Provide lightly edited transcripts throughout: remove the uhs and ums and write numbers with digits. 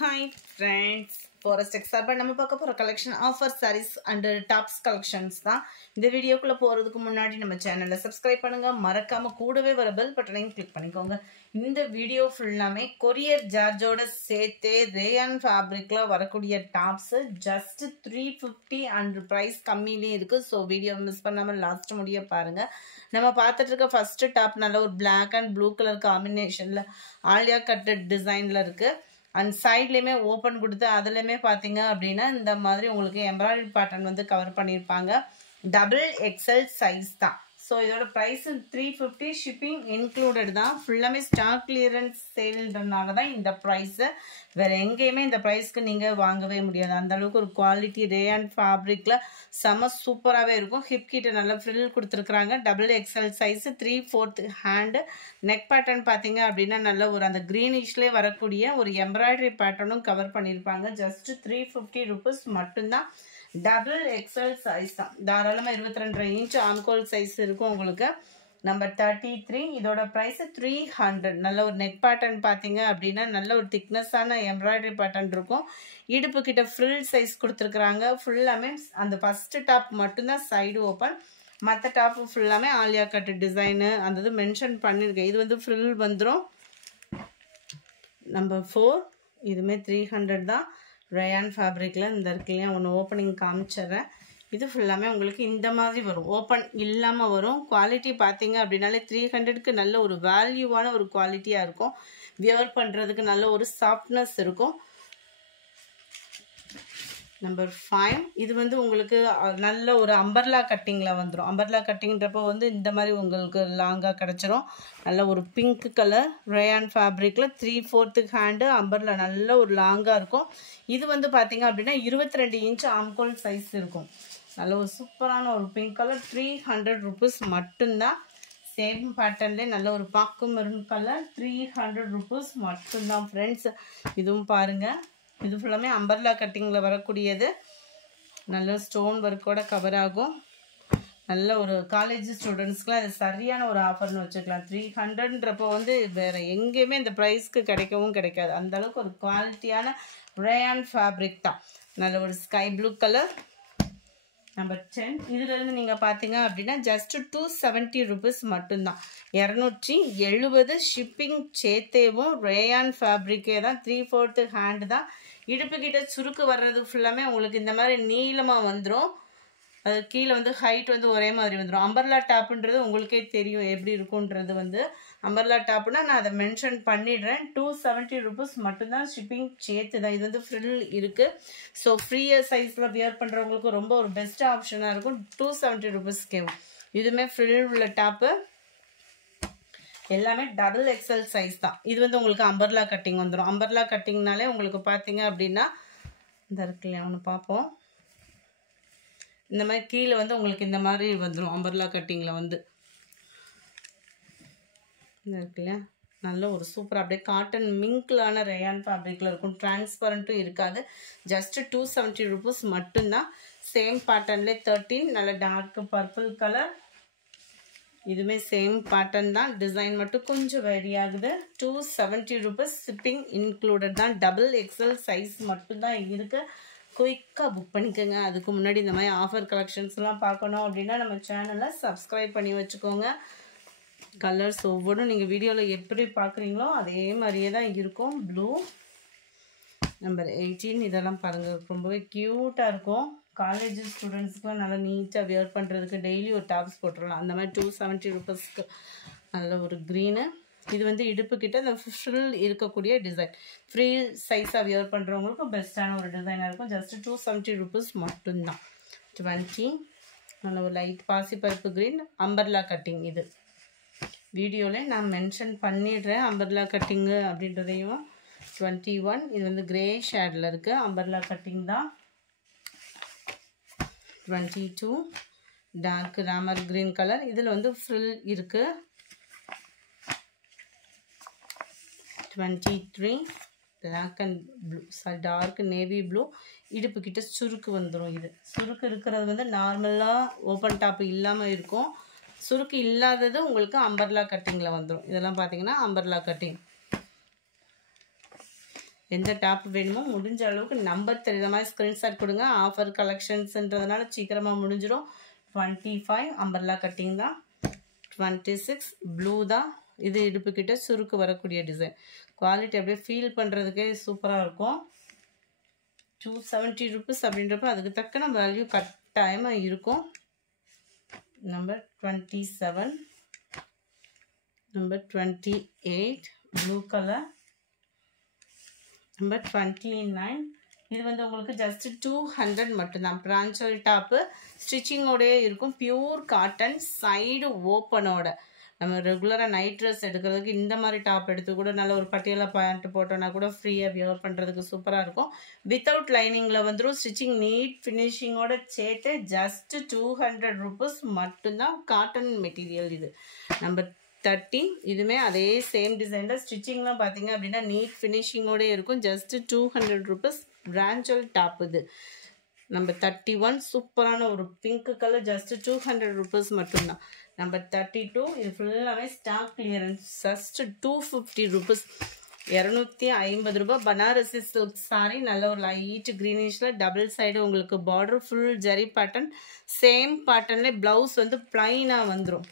Hi friends, Forest Exarban நம்ம பார்க்க போற collection offer sarees and tops collections தான். இந்த வீடியோக்குள்ள போறதுக்கு முன்னாடி நம்ம சேனலை subscribe பண்ணுங்க, மறக்காம கூடவே வர bell பட்டனையும் click பண்ணிக்கோங்க. இந்த வீடியோ ஃபுல்லாமே கொரியர் சார்ஜோட சேர்த்து ரேயான் ஃபேப்ரிக்ல வரக்கூடிய டாப்ஸ் just 350 and price கம்மியிலே இருக்கு. ஸோ வீடியோ மிஸ் பண்ணாம லாஸ்ட் முடிய பாருங்க. நம்ம பார்த்துட்டு இருக்க ஃபர்ஸ்ட் டாப் நல்ல ஒரு black and blue கலர் காம்பினேஷன்ல ஆலியா கட்டட் டிசைன்ல இருக்கு. அண்ட் சைட்லேயுமே ஓப்பன் கொடுத்து அதுலேயுமே பார்த்தீங்க அப்படின்னா இந்த மாதிரி உங்களுக்கு எம்ப்ராய்டரி பேட்டர்ன் வந்து கவர் பண்ணியிருப்பாங்க. டபுள் எக்ஸல் சைஸ் தான். ஸோ இதோட ப்ரைஸ் 350, ஷிப்பிங் இன்க்ளூடட் தான். ஃபுல்லாமே ஸ்டாக் கிளியரன்ஸ் சேல்ன்றதுனால தான் இந்த ப்ரைஸு. வேறு எங்கேயுமே இந்த ப்ரைஸ்க்கு நீங்கள் வாங்கவே முடியாது. அந்தளவுக்கு ஒரு குவாலிட்டி ரேயான் ஃபேப்ரிக்கில் செம சூப்பராகவே இருக்கும். ஹிப் கிட்ட நல்லா ஃப்ரில் கொடுத்துருக்குறாங்க. Double XL size, 3/4 hand. Neck pattern பார்த்தீங்க அப்படின்னா நல்ல ஒரு அந்த க்ரீனிஷ்லேயே வரக்கூடிய ஒரு எம்ப்ராய்டரி பேட்டர்னும் கவர் பண்ணியிருப்பாங்க. ஜஸ்ட் 350 rupees மட்டும்தான். டபுள் எக்ஸல் சைஸ் தான். தாராளமாக 22 இன்ச் ஆம்கோல் சைஸ் இருக்கும் உங்களுக்கு. நம்பர் 33. இதோட ப்ரைஸ் 300. நல்ல ஒரு நெக் பேட்டர்ன் பார்த்தீங்க அப்படின்னா நல்ல ஒரு திக்னஸான எம்ப்ராய்டரி பேட்டர்ன் இருக்கும். இடுப்பு கிட்ட ஃப்ரில் சைஸ் கொடுத்துருக்குறாங்க. ஃபுல்லாமே அந்த ஃபஸ்ட்டு டாப் மட்டும்தான் சைடு ஓப்பன். மற்ற டாப்பு ஃபுல்லாமே ஆலியா கட்டு டிசைனு அந்த இது மென்ஷன் பண்ணியிருக்கேன். இது வந்து ஃப்ரில் வந்துடும். நம்பர் 4. இதுவுமே 300 தான். ரேயான் ஃபேப்ரிக்கில் இந்த இருக்குல்லையா, ஒன்று ஓப்பனிங் காமிச்சிட்றேன். இது ஃபுல்லாமே உங்களுக்கு இந்த மாதிரி வரும், ஓப்பன் இல்லாமல் வரும். குவாலிட்டி பார்த்தீங்க அப்படின்னாலே 300க்கு நல்ல ஒரு வேல்யூவான ஒரு குவாலிட்டியாக இருக்கும். வியர் பண்ணுறதுக்கு நல்ல ஒரு சாஃப்ட்னஸ் இருக்கும். நம்பர் 5. இது வந்து உங்களுக்கு நல்ல ஒரு அம்பர்லா கட்டிங்கில் வந்துடும். அம்பர்லா கட்டிங்கிறப்போ வந்து இந்த மாதிரி உங்களுக்கு லாங்காக கிடச்சிரும். நல்ல ஒரு பிங்க் கலர் ரேயான் ஃபேப்ரிக்கில் 3/4 ஹேண்டு அம்பர்லா நல்ல ஒரு லாங்காக இருக்கும். இது வந்து பார்த்தீங்க அப்படின்னா 22 இன்ச் ஆம்கோல் சைஸ் இருக்கும். நல்ல ஒரு சூப்பரான ஒரு பிங்க் கலர். 300 rupees மட்டும்தான். சேம் பேட்டர்ன்லேயே நல்ல ஒரு பாக்கு மெரூன் கலர். 300 rupees மட்டும்தான் ஃப்ரெண்ட்ஸ். இதுவும் பாருங்கள். இது ஃபுல்லாமே அம்பர்லா கட்டிங்கில் வரக்கூடியது. நல்ல ஸ்டோன் ஒர்க்கோட கவர் ஆகும். நல்ல ஒரு காலேஜ் ஸ்டூடெண்ட்ஸ்க்குலாம் அது சரியான ஒரு ஆஃபர்னு வச்சுக்கலாம். 300ன்றப்போ வந்து வேறு எங்கேயுமே இந்த ப்ரைஸ்க்கு கிடைக்கவும் கிடைக்காது. அந்தளவுக்கு ஒரு குவாலிட்டியான ரேயான் ஃபேப்ரிக் தான். நல்ல ஒரு ஸ்கை ப்ளூ கலர். நம்பர் 10. இதுலேருந்து நீங்கள் பார்த்தீங்க அப்படின்னா ஜஸ்ட் 270 rupees மட்டும்தான். 270 ஷிப்பிங் சேர்த்தேவும். ரேயான் ஃபேப்ரிக்கே தான். 3/4 ஹேண்டு தான். இடுப்புக்கிட்ட சுருக்கு வர்றது ஃபுல்லாமே உங்களுக்கு இந்த மாதிரி நீளமாக வந்துடும். அது கீழே வந்து ஹைட் வந்து ஒரே மாதிரி வந்துடும். அம்பர்லா டாப்புன்றது உங்களுக்கே தெரியும் எப்படி இருக்குன்றது. வந்து அம்பர்லா டாப்புனா நான் அதை மென்ஷன் பண்ணிடுறேன். 270 rupees மட்டும்தான். ஷிப்பிங் சேர்த்து தான். இது வந்து ஃப்ரில் இருக்குது. ஸோ ஃப்ரீயர் சைஸில் வியர் பண்ணுறவங்களுக்கு ரொம்ப ஒரு பெஸ்ட் ஆப்ஷனாக இருக்கும். 270 rupeesக்கு. இதுவுமே ஃப்ரில் உள்ள டாப்பு. எல்லாமே டபுள் எக்ஸல் சைஸ் தான். இது வந்து உங்களுக்கு அம்பர்லா கட்டிங் வந்துடும். அம்பர்லா கட்டிங்னாலே உங்களுக்கு பார்த்தீங்க அப்படின்னா இந்த இருக்குல்லையா ஒன்று பார்ப்போம். இந்த மாதிரி கீழே வந்து உங்களுக்கு இந்த மாதிரி வந்துடும். அம்பர்லா கட்டிங்கில் வந்து இந்த இருக்குல்லையா நல்ல ஒரு சூப்பர் அப்படியே காட்டன் மிங்க்லான ரேயான் ஃபேப்ரிக்கில் இருக்கும். டிரான்ஸ்பரண்ட்டும் இருக்காது. ஜஸ்ட் 270 rupees மட்டும்தான். சேம் பேட்டர்ன்லேயே 13. நல்ல டார்க் பர்பிள் கலர். இதுவுமே சேம் பேட்டர்ன் தான். டிசைன் மட்டும் கொஞ்சம் வேரி ஆகுது. 270 rupees. ஷிப்பிங் இன்க்ளூடட் தான். டபுள் எக்ஸல் சைஸ் மட்டும்தான் இருக்குது. குயிக்காக புக் பண்ணிக்கோங்க. அதுக்கு முன்னாடி இந்த மாதிரி ஆஃபர் கலெக்ஷன்ஸ்லாம் பார்க்கணும் அப்படின்னா நம்ம சேனலை சப்ஸ்கிரைப் பண்ணி வச்சுக்கோங்க. கலர்ஸ் ஒவ்வொன்றும் நீங்கள் வீடியோவில் எப்படி பார்க்குறீங்களோ அதே மாதிரியே தான் இருக்கும். ப்ளூ. நம்பர் 18. இதெல்லாம் பாருங்கள், ரொம்பவே க்யூட்டாக இருக்கும். காலேஜ் ஸ்டூடெண்ட்ஸ்க்குலாம் நல்லா நீட்டாக வியர் பண்ணுறதுக்கு டெய்லி ஒரு டாப்ஸ் போட்டுடலாம். அந்த மாதிரி 270 rupeesக்கு நல்ல ஒரு க்ரீனு. இது வந்து இடுப்புக்கிட்ட இந்த ஃப்ரில் இருக்கக்கூடிய டிசைன். ஃப்ரீ சைஸாக வியர் பண்ணுறவங்களுக்கு பெஸ்ட்டான ஒரு டிசைனாக இருக்கும். ஜஸ்ட் 270 rupees மட்டும்தான். 20. நல்ல ஒரு லைட் பாசிப்பருப்பு க்ரீன் அம்பர்லா கட்டிங். இது வீடியோவில் நான் மென்ஷன் பண்ணிடுறேன் அம்பர்லா கட்டிங்கு அப்படின்றதையும். 21. இது வந்து கிரே ஷேடில் இருக்குது. அம்பர்லா கட்டிங் தான். 22. Dark Ramar green colour. இதில் வந்து ஃப்ரில் இருக்குது. 23. Black and blue, dark navy blue. இடுப்பு கிட்ட சுருக்கு வந்துடும். இது சுருக்கு இருக்கிறது வந்து நார்மலாக ஓப்பன் டாப்பு இல்லாமல் இருக்கும். சுருக்கு இல்லாதது உங்களுக்கு அம்பர்லா கட்டிங்கில் வந்துடும். இதெல்லாம் பார்த்தீங்கன்னா அம்பர்லா கட்டிங். எந்த டாப் வேணுமோ முடிஞ்ச அளவுக்கு நம்பர் தெரியுற மாதிரி ஸ்க்ரீன்ஷாட் கொடுங்க. ஆஃபர் கலெக்ஷன்ஸ்ன்றதுனால சீக்கிரமாக முடிஞ்சிடும். 25 அம்பர்லா கட்டிங் தான். 26 ப்ளூ தான். இது இடுப்பு கிட்ட சுருக்கு வரக்கூடிய டிசைன். குவாலிட்டி அப்படியே ஃபீல் பண்ணுறதுக்கே சூப்பராக இருக்கும். 270 rupees அப்படின்றப்ப அதுக்கு தக்கன வேல்யூ கட்டாயமாக இருக்கும். Number 27, number 28 blue colour, number 29. இது வந்து உங்களுக்கு ஜஸ்ட் 200 மட்டும்தான். பிரான்ச்சல் டாப்பு ஸ்டிச்சிங்கோடயே இருக்கும். பியூர் காட்டன் சைடு ஓப்பனோட. நம்ம ரெகுலராக நைட் ட்ரெஸ் எடுக்கிறதுக்கு இந்த மாதிரி டாப் எடுத்து கூட நல்ல ஒரு பட்டியலாக பேண்ட் போட்டோன்னா கூட ஃப்ரீயாக வியர் பண்ணுறதுக்கு சூப்பராக இருக்கும். வித்தவுட் லைனிங்கில் வந்துடும். ஸ்டிச்சிங் நீட் ஃபினிஷிங்கோட சேர்த்து ஜஸ்ட் 200 rupees மட்டும்தான். காட்டன் மெட்டீரியல் இது. நம்பர் 30 இதுவுமே அதே சேம் டிசைனில் ஸ்டிச்சிங்லாம் பார்த்தீங்க அப்படின்னா நீட் ஃபினிஷிங்கோடே இருக்கும். ஜஸ்ட் 200 rupees பிரான்ச்சல் டாப் இது. நம்பர் 31 சூப்பரான ஒரு பிங்க் கலர். ஜஸ்ட் 200 rupees மட்டும்தான். நம்பர் 32 இது ஃபுல்லாகவே ஸ்டாக் கிளியரன்ஸ். Just 250 rupees. 250 ரூபாய். பனாரசி சில்க் சாரி. நல்ல ஒரு லைட் க்ரீனிஷில் டபுள் சைடு உங்களுக்கு border full zari pattern. Same பேட்டர்ன்லேயே ப்ளவுஸ் வந்து ப்ளைனாக வந்துடும்.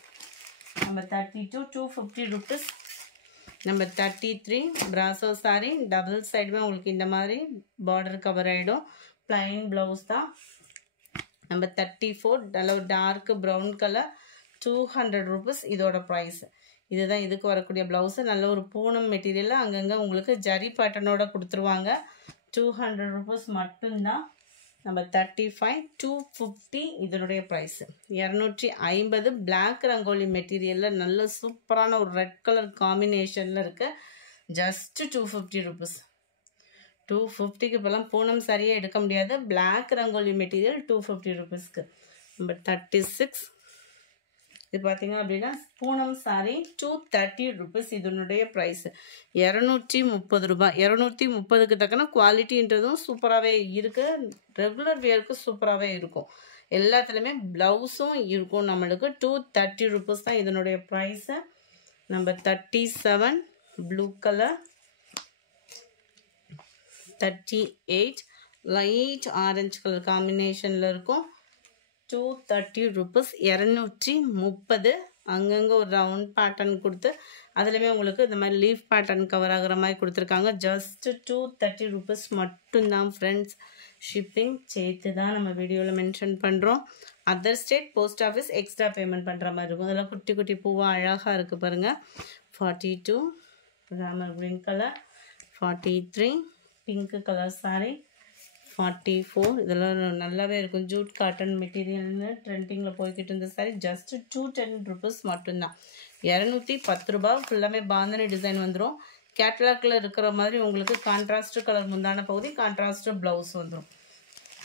Number 32 250 rupees. நம்பர் 33 பிராசோ சாரி. டபுள் சைடுமே உங்களுக்கு இந்த மாதிரி பார்டர் கவர் ஆகிடும். ப்ளைன் ப்ளவுஸ் தான். நம்பர் 34 நல்ல ஒரு டார்க் ப்ரௌன் கலர். 200 rupees இதோட ப்ரைஸ். இதுதான் இதுக்கு வரக்கூடிய ப்ளவுஸு. நல்ல ஒரு பூனம் மெட்டீரியலில் அங்கங்கே உங்களுக்கு ஜரி பேட்டர்னோட கொடுத்துருவாங்க. 200 rupees மட்டும்தான். நம்பர் 35 250 இதனுடைய ப்ரைஸு. 250 பிளாக் ரங்கோலி மெட்டீரியலில் நல்ல சூப்பரான ஒரு ரெட் கலர் காம்பினேஷனில் இருக்குது. Just 250 rupees. 250க்கு இப்போலாம் பூனம் சரியாக எடுக்க முடியாது. பிளாக் ரங்கோலி மெட்டீரியல் 250 rupeesக்கு. நம்பர் 36 இது பார்த்தீங்க அப்படின்னா பூனம் சாரி 230 rupees இதனுடைய ப்ரைஸு. 230 ரூபாய். 230க்கு தக்கன குவாலிட்டின்றதும் சூப்பராகவே இருக்குது. ரெகுலர் வியருக்கு சூப்பராகவே இருக்கும். எல்லாத்துலேயுமே ப்ளவுஸும் இருக்கும். நம்மளுக்கு 230 rupees தான் இதனுடைய price. Number 37 blue colour. 38 light orange colour காம்பினேஷனில் இருக்கும். 230 rupees. 230. அங்கங்கே ஒரு ரவுண்ட் பேட்டர்ன் கொடுத்து அதுலேயுமே உங்களுக்கு இந்த மாதிரி லீஃப் பேட்டர்ன் கவர் ஆகிற மாதிரி கொடுத்துருக்காங்க. ஜஸ்ட் 230 rupees மட்டும்தான் ஃப்ரெண்ட்ஸ். ஷிப்பிங் சேர்த்து தான் நம்ம வீடியோவில் மென்ஷன் பண்ணுறோம். Other state post office extra payment பண்ணுற மாதிரி இருக்கும். அதெல்லாம் குட்டி குட்டி பூவாக அழகாக இருக்குது பாருங்கள். 42 Ramar green colour. 43 pink colour sorry. 44 இதெல்லாம் நல்லாவே இருக்கும். ஜூட் காட்டன் மெட்டீரியல்னு ட்ரெண்டிங்கில் போய்கிட்டு இருந்த சாரி. ஜஸ்ட் 210 rupees மட்டும்தான். 210 ரூபாய். ஃபுல்லாமே பாந்தனி டிசைன் வந்துடும். கேட்லாக்ல இருக்கிற மாதிரி உங்களுக்கு கான்ட்ராஸ்ட் கலர் முந்தான பகுதி, கான்ட்ராஸ்ட் ப்ளவுஸ் வந்துடும்.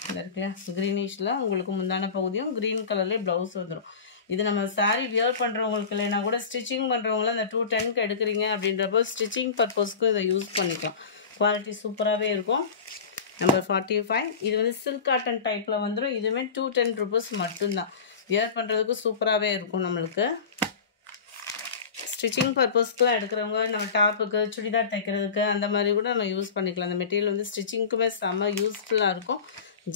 இந்த இருக்குல்ல க்ரீனிஷில் உங்களுக்கு முந்தான பகுதியும் க்ரீன் கலர்லேயே ப்ளவுஸ் வந்துடும். இது நம்ம சாரீ வியர் பண்ணுறவங்களுக்கு இல்லைனா கூட ஸ்டிச்சிங் பண்ணுறவங்களாம் இந்த 210க்கு எடுக்கிறீங்க அப்படின்றப்போ ஸ்டிச்சிங் பர்பஸ்க்கும் இதை யூஸ் பண்ணிக்கலாம். குவாலிட்டி சூப்பராகவே இருக்கும். நம்பர் 45 இது வந்து சில்க் காட்டன் டைப்பில் வந்துடும். இதுவுமே 210 rupees மட்டும்தான். வியர் பண்ணுறதுக்கு சூப்பராகவே இருக்கும். நம்மளுக்கு ஸ்டிச்சிங் பர்பஸ்க்குலாம் எடுக்கிறவங்க நம்ம டாப்புக்கு சுடிதார் தைக்கிறதுக்கு அந்த மாதிரி கூட நம்ம யூஸ் பண்ணிக்கலாம். அந்த மெட்டீரியல் வந்து ஸ்டிச்சிங்க்குமே செம்ம யூஸ்ஃபுல்லாக இருக்கும்.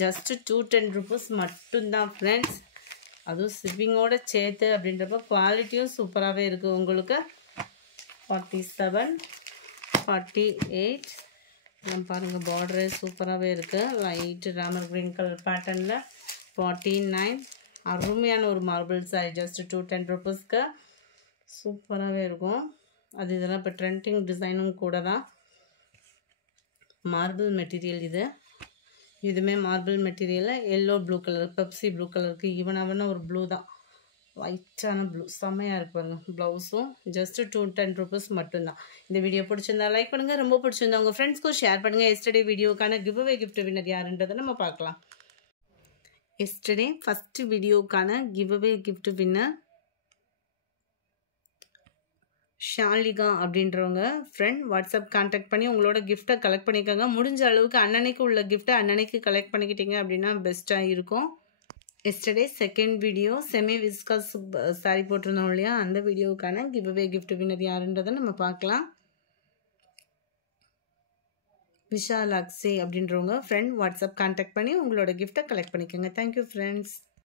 ஜஸ்ட் 210 rupees மட்டும்தான் ஃப்ரெண்ட்ஸ். அதுவும் ஷிப்பிங்கோட சேர்த்து அப்படின்றப்ப குவாலிட்டியும் சூப்பராகவே இருக்குது உங்களுக்கு. 47 48 பாருங்கள் பார்டரே சூப்பராகவே இருக்குது. லைட்டு ராமர் க்ரீன் கலர் பேட்டர்னில். 49 அருமையான ஒரு மார்பிள் சாரி. ஜஸ்ட் 210 rupeesக்கு சூப்பராகவே இருக்கும். அது இதெல்லாம் இப்போ ட்ரெண்டிங் டிசைனும் கூட தான். மார்பிள் மெட்டீரியல் இது. இதுவுமே மார்பிள் மெட்டீரியலில் yellow blue colour, Pepsi blue கலருக்கு ஈவனான ஒரு ப்ளூ தான். லைட்டான ப்ளூ செம்மையாக இருப்பாங்க. ப்ளவுஸும் ஜஸ்ட் 210 rupees மட்டும்தான். இந்த வீடியோ பிடிச்சிருந்தா லைக் பண்ணுங்கள். ரொம்ப பிடிச்சிருந்தா உங்கள் ஃப்ரெண்ட்ஸ்க்கும் ஷேர் பண்ணுங்கள். எஸ்டர்டே வீடியோக்கான கிவ் அவே கிஃப்ட் வின்னர் யாருன்றதை நம்ம பார்க்கலாம். எஸ்டர்டே ஃபஸ்ட்டு வீடியோக்கான giveaway gift winner Shalika அப்படின்றவங்க ஃப்ரெண்ட். வாட்ஸ்அப் கான்டாக்ட் பண்ணி உங்களோட கிஃப்ட்டை கலெக்ட் பண்ணிக்கோங்க. முடிஞ்ச அளவுக்கு அன்னன்னைக்கு உள்ள கிஃப்ட்டை அன்னன்னைக்கு கலெக்ட் பண்ணிக்கிட்டீங்க அப்படின்னா பெஸ்ட்டாக இருக்கும். Yesterday second video semi viscous sorry போட்டிருந்தோம் இல்லையா, அந்த வீடியோவுக்கான கிவ் அவே கிஃப்ட் வின்னர் யாருன்றதை நம்ம பார்க்கலாம். விஷாலாக்ஷி அப்படின்றவங்க ஃப்ரெண்ட் வாட்ஸ்அப் கான்டாக்ட் பண்ணி உங்களோட கிஃப்ட்டை கலெக்ட் பண்ணிக்கோங்க. Thank you friends.